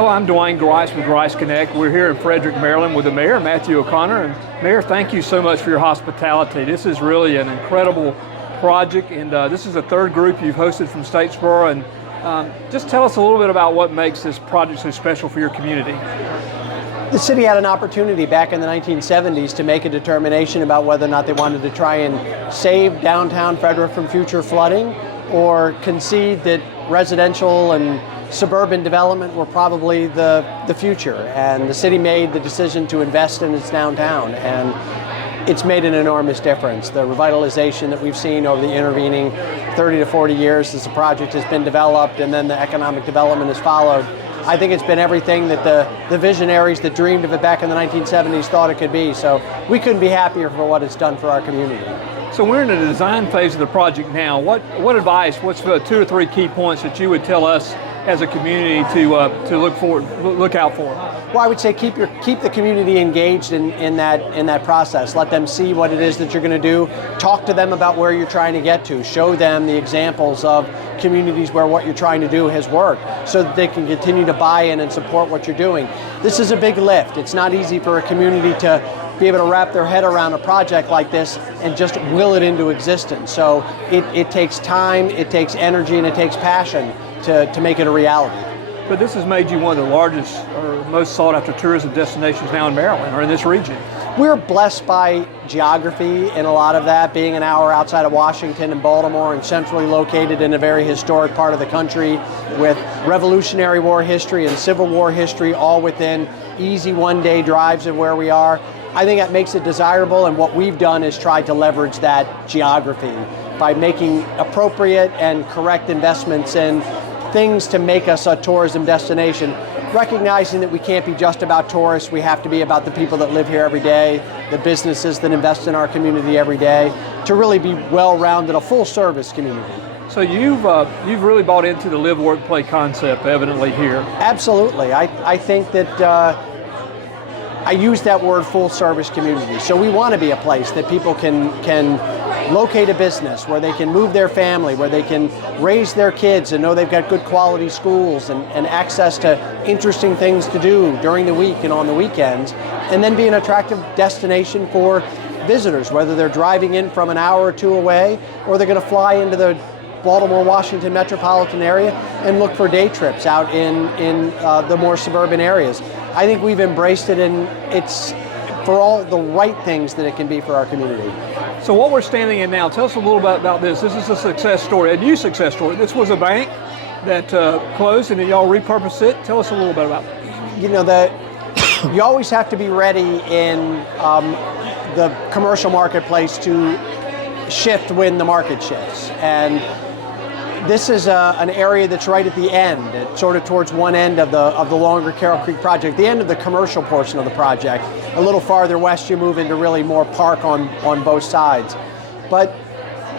Hello, I'm Dwayne Grice with Grice Connect. We're here in Frederick, Maryland with the Mayor, Matthew O'Connor. And Mayor, thank you so much for your hospitality. This is really an incredible project, and this is the third group you've hosted from Statesboro. And just tell us a little bit about what makes this project so special for your community. The city had an opportunity back in the 1970s to make a determination about whether or not they wanted to try and save downtown Frederick from future flooding, or concede that residential and suburban development were probably the future. And the city made the decision to invest in its downtown, and it's made an enormous difference. The revitalization that we've seen over the intervening 30 to 40 years as the project has been developed and then the economic development has followed, I think it's been everything that the visionaries that dreamed of it back in the 1970s thought it could be. So we couldn't be happier for what it's done for our community. So we're in the design phase of the project now. What advice, what's the 2 or 3 key points that you would tell us as a community to look out for? Well, I would say keep the community engaged in that process. Let them see what it is that you're going to do. Talk to them about where you're trying to get to. Show them the examples of communities where what you're trying to do has worked, so that they can continue to buy in and support what you're doing. This is a big lift. It's not easy for a community to be able to wrap their head around a project like this and just will it into existence. So it takes time, it takes energy, and it takes passion to make it a reality. But this has made you one of the largest or most sought after tourism destinations now in Maryland, or in this region. We're blessed by geography and a lot of that, being an hour outside of Washington and Baltimore and centrally located in a very historic part of the country with Revolutionary War history and Civil War history all within easy one-day drives of where we are. I think that makes it desirable, and what we've done is tried to leverage that geography by making appropriate and correct investments in things to make us a tourism destination, recognizing that we can't be just about tourists. We have to be about the people that live here every day, the businesses that invest in our community every day, to really be well-rounded, a full-service community. So you've really bought into the live, work, play concept, evidently here. Absolutely. I think that I use that word full-service community. So we want to be a place that people can locate a business, where they can move their family, where they can raise their kids and know they've got good quality schools and access to interesting things to do during the week and on the weekends, and then be an attractive destination for visitors, whether they're driving in from an hour or two away, or they're going to fly into the Baltimore, Washington metropolitan area and look for day trips out in the more suburban areas. I think we've embraced it, and it's for all the right things that it can be for our community. So what we're standing in now, tell us a little bit about this. This is a success story, a new success story. This was a bank that closed, and then y'all repurposed it. Tell us a little bit about it. You know, you always have to be ready in the commercial marketplace to shift when the market shifts. And this is an area that's right at the end, it's sort of towards one end of the longer Carroll Creek project, the end of the commercial portion of the project. A little farther west, you move into really more park on both sides. But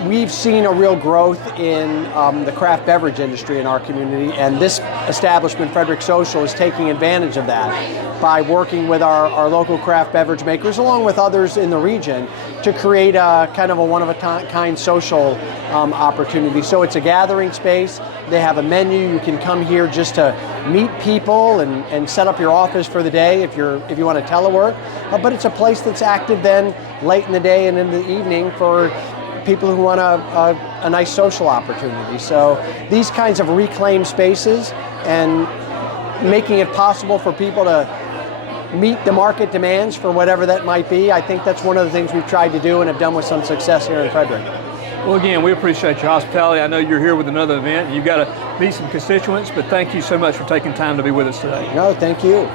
we've seen a real growth in the craft beverage industry in our community, and this establishment, Frederick Social, is taking advantage of that by working with our local craft beverage makers, along with others in the region, to create a kind of a one-of-a-kind social opportunity. So it's a gathering space. They have a menu. You can come here just to meet people and set up your office for the day if you want to telework. But it's a place that's active then late in the day and in the evening for people who want a nice social opportunity. So these kinds of reclaimed spaces and making it possible for people to meet the market demands for whatever that might be, I think that's one of the things we've tried to do and have done with some success here in Frederick. Well, again, we appreciate your hospitality. I know you're here with another event. You've got to meet some constituents, but thank you so much for taking time to be with us today. No, thank you.